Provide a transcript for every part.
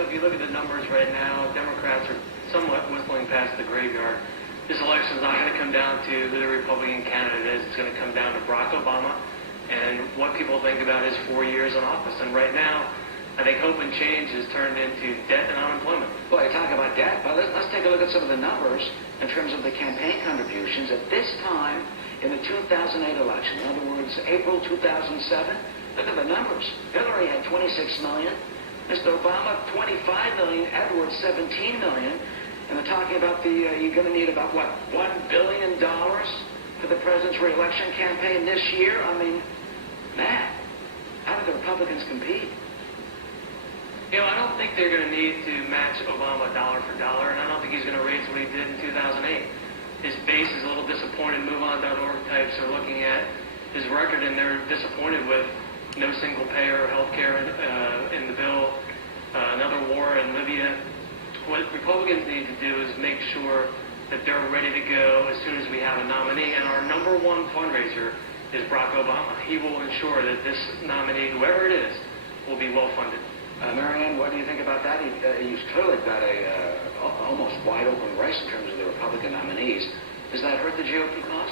if you look at the numbers right now, Democrats are somewhat whistling past the graveyard. This election is not going to come down to who the Republican candidate is. It's going to come down to Barack Obama and what people think about his 4 years in office. And right now, I think hope and change has turned into debt and unemployment. Well, you talk about debt. Well, let's take a look at some of the numbers in terms of the campaign contributions at this time in the 2008 election. In other words, April 2007. Look at the numbers. Hillary had $26 million. Mr. Obama, $25 million. Edwards, $17 million. And they're talking about you're going to need about, what, $1 billion for the president's re-election campaign this year? I mean, man, how do the Republicans compete? I don't think they're going to need to match Obama dollar for dollar, and I don't think he's going to raise what he did in 2008. His base is a little disappointed. MoveOn.org types are looking at his record, and they're disappointed with no single-payer health care in the bill, another war in Libya. What Republicans need to do is make sure that they're ready to go as soon as we have a nominee. And our number one fundraiser is Barack Obama. He will ensure that this nominee, whoever it is, will be well-funded. Marianne, what do you think about that? He's clearly got a almost wide-open race in terms of the Republican nominees. Does that hurt the GOP cause?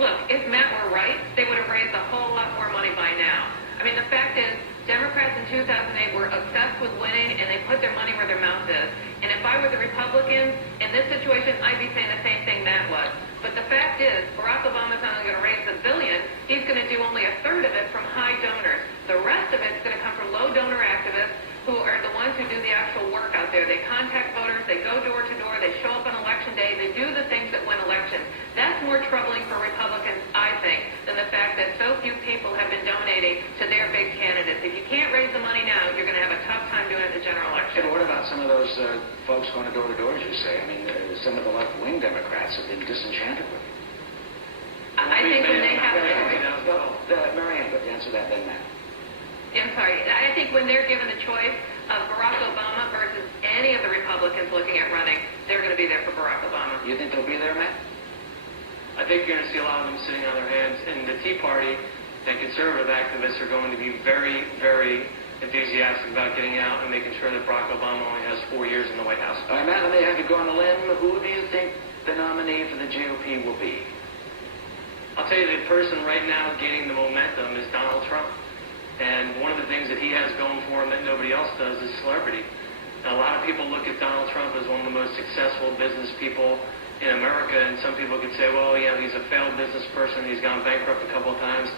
Look, if Matt were right, they would have raised a whole lot more money by now. I mean, the fact is, Democrats in 2008 were obsessed with winning, and they put their money where their mouth is. And if I were the Republicans, in this situation, I'd be saying the same thing Matt was. But the fact is, Barack Obama's not only going to raise $1 billion, he's going to do only a third of it from high donors. The rest of it's going to come from low donor activists who are the ones who do the actual work out there. They contact voters, they go door to door, they show up on election day, they do the things that win elections. That's more troubling for Republicans, I think, than the fact that so few people have been donating to their big candidates. If you can't raise the money now, you're going to have a tough time doing it at the general election. Yeah, but what about some of those folks going door to door, as you say? I mean, some of the left-wing Democrats have been disenchanted with it. I think when they have a choice... Marianne, but answer that then, Matt. I'm sorry. I think when they're given the choice of Barack Obama versus any of the Republicans looking at running, they're going to be there for Barack Obama. You think they'll be there, Matt? I think you're going to see a lot of them sitting on their hands. And the Tea Party and conservative activists are going to be very, very enthusiastic about getting out and making sure that Barack Obama only has 4 years in the White House. All right, Matt, let me have you go on a limb. Who do you think the nominee for the GOP will be? I'll tell you, the person right now gaining the momentum is Donald Trump. And one of the things that he has going for him that nobody else does is celebrity. Now, a lot of people look at Donald Trump as one of the most successful business people in America, and some people could say, well, yeah, he's a failed business person, he's gone bankrupt a couple of times.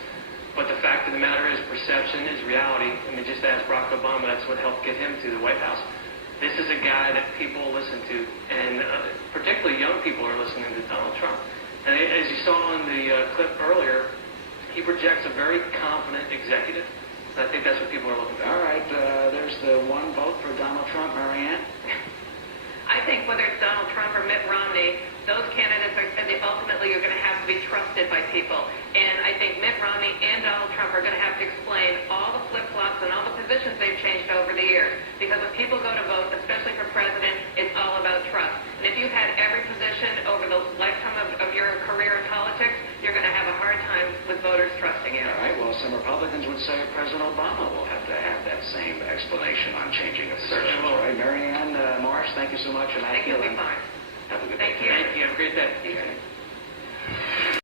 But the fact of the matter is, perception is reality. I mean, just ask Barack Obama, that's what helped get him to the White House. This is a guy that people listen to, and particularly young people are listening to Donald Trump. And as you saw in the clip earlier, he projects a very confident executive. I think that's what people are looking for. All right, there's the one vote for Donald Trump. Marianne? I think whether it's Donald Trump or Mitt Romney, those candidates are ultimately going to have to be trusted by people. And I think Mitt Romney and Donald Trump are going to have to explain all the flip-flops and all the positions they've changed over the years. Because when people go to vote, especially for president, it's all about trust. And if you've had every position over the lifetime of your career in politics, you're going to have a hard time with voters trusting you. All right, well, some Republicans would say President Obama will have to have that same explanation on changing of positions. Certainly will. All right, Marianne Morris, thank you so much. And I think you'll be fine. Have a good Thank day. you. Thank you. Have a great day. Okay.